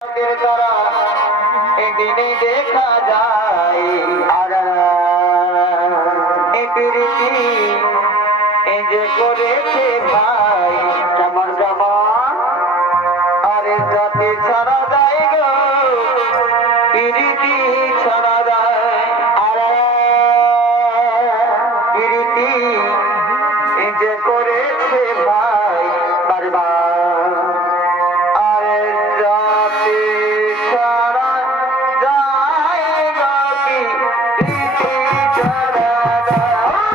দ্বারা এদিনে দেখা যায় আর এই প্রীতি এই যে করেছে ভাই কেমন কেমন আরে জাতি ছাড়া যায় গো প্রীতি ছাড়া যায় আর প্রীতি এই যে করেছে ভাই বারবার আরে জাতি ছাড়া যায় গো প্রীতি ছাড়া যায়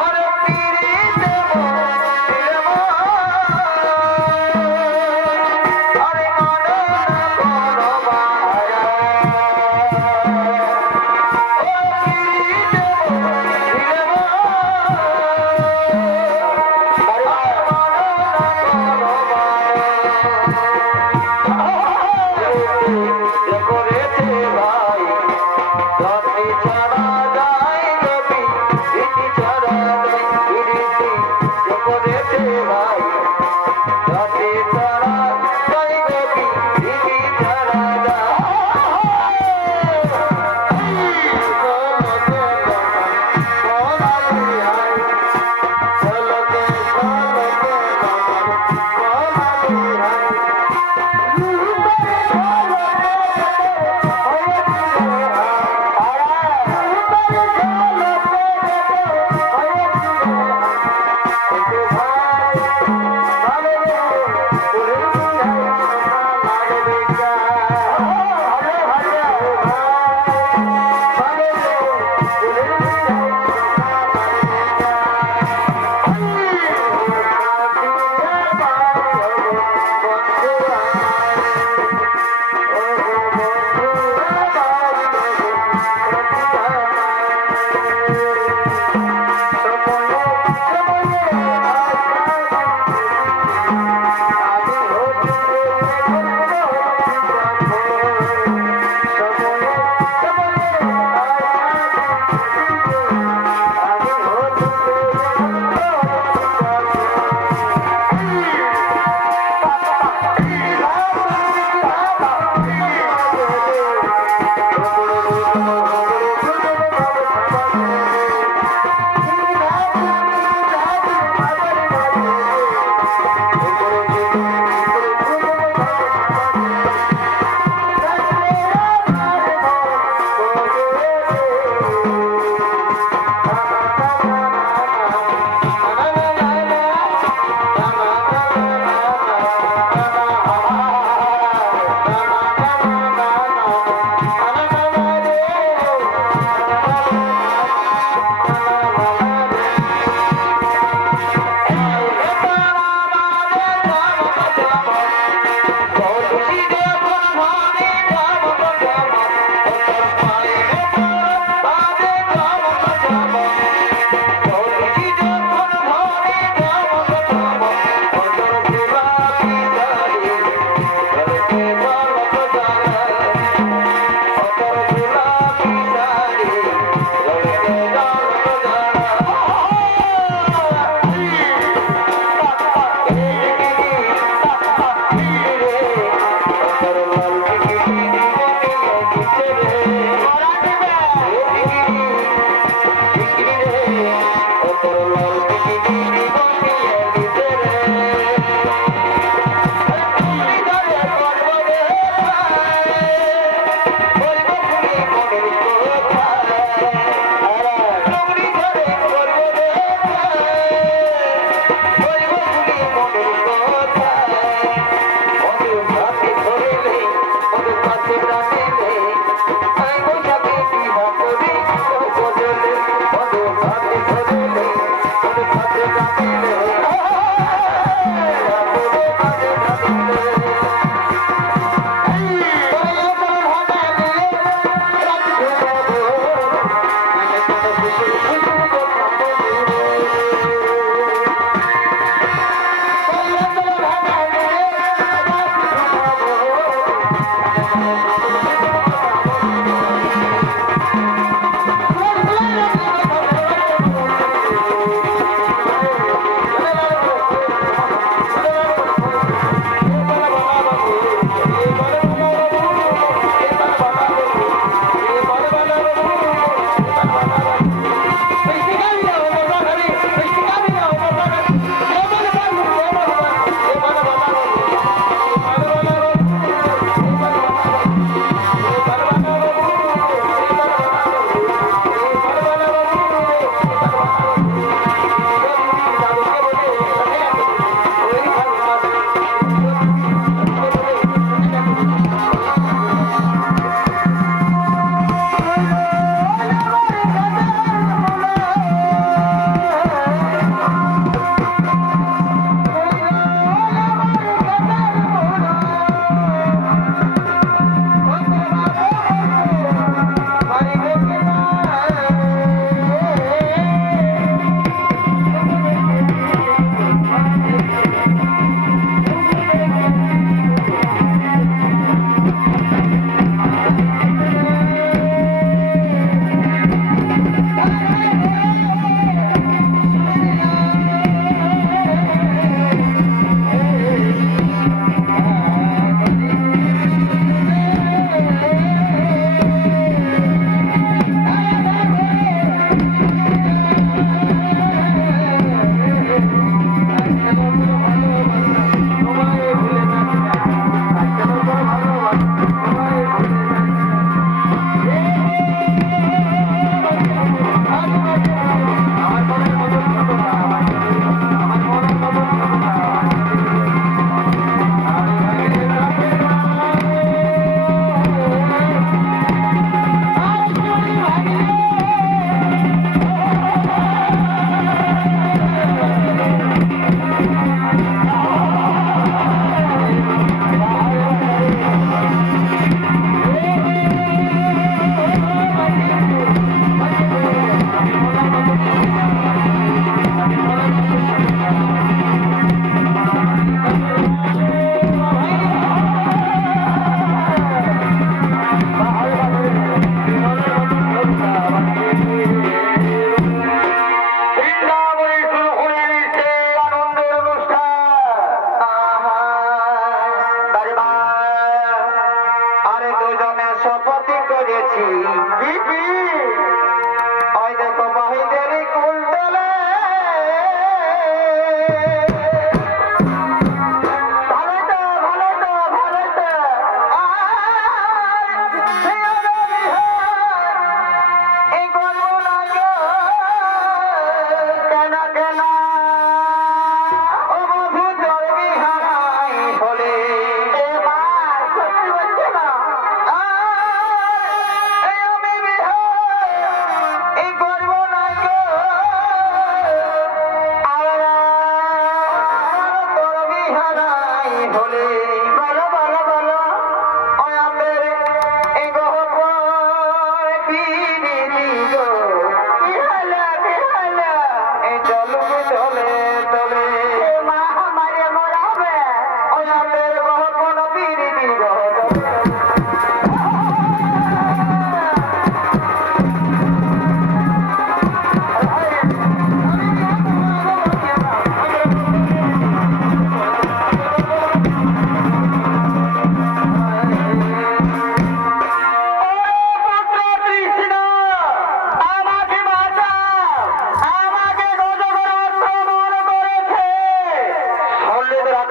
আরে প্রীতি দেব আরে মনে করো বাহারা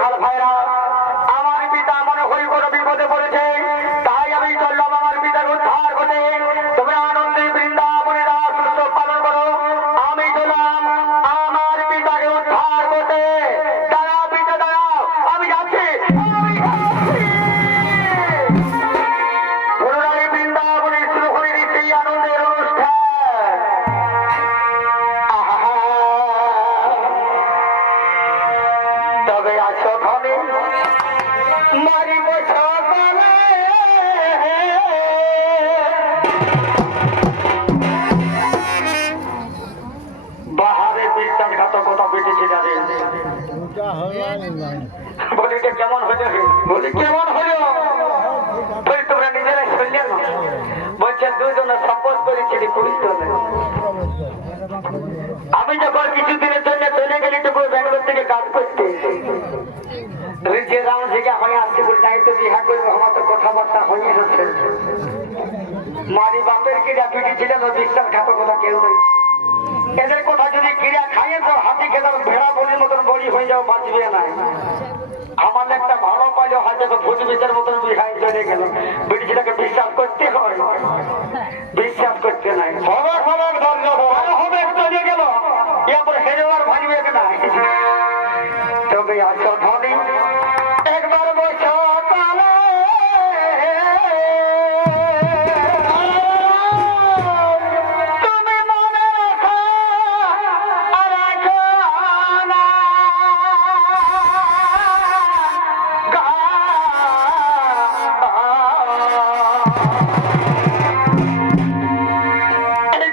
রাখাল ভাইরা, আমার পিতা মনে হয় কোনো বিপদে পড়েছে, তাই আমি চললাম আমার পিতাকে উদ্ধার করতে। তোমরা আনন্দে বৃন্দাবনে রাস উৎসব পালন করো, আমি চললাম আমার পিতাকে উদ্ধার করতে। দাঁড়াও পিতা দাঁড়াও, আমি যাচ্ছি, আমি যাচ্ছি। পুনরায় বৃন্দাবনে শুরু করে দিচ্ছি আনন্দের অনুষ্ঠান। আহা, তবে আছো ধনে মারিব সকালে, বাহারে বিশ্বাসঘাতকতা বেটেছে যাদের। বলি এটা কেমন হলো? বলি কেমন হলো? বলি তোমরা নিজেরাই শুনলে না? বলছে দুজনে শপথ করেছিলি বুঝতে হবে। আমি যখন কিছুদিনের জন্য চলে গেলি তখন ব্যাঙ্গালোর থেকে কাজ করতে, যে রাউন্ড থেকে হয়ে আসছে বলে তাই তো বিহা করবো, আমার তো কথাবার্তা হয়ে হচ্ছে। মারি বাপের ক্রীড়া ফিটেছিলেন, বিশ্বাসঘাতকতা কেউ নেই। এদের কথা যদি ক্রীড়া খাইয়ে তো হাতি খেতাম ভেড়া বলির মতন বড়ি হয়ে যাও, বাঁচবে না। আমার একটা ভালো পাইলে হয়তো ভোজ বিচার মতন বিহাই চলে গেল। ব্রিটিশটাকে বিশ্বাস করতে হয়, বিশ্বাস করতে নাই। হবে হবে হবে চলে গেল, এরপর হেরে আর ভাঙবে না। তবে আসো ধনী একবার বসো কালে, তুমি মনে রাখো আর রাখো না।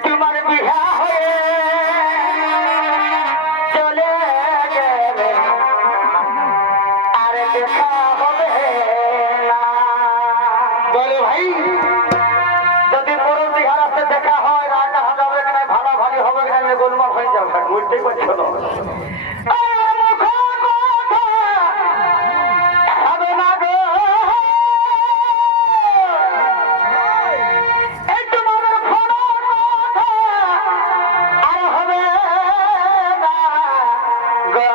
তোমার বিহা হয়ে চলে গেলে আর দেখা হবে না। বলে ভাই যদি পুরুষ বিহার আসতে দেখা হয়, রাজা হবে কিনা, ভালো ভালো হবে কিনা, গোলমাল হয়ে যাবে, বুঝতেই পারছো না। হবে না গো, এই তোমার ফোন আর হবে না গো।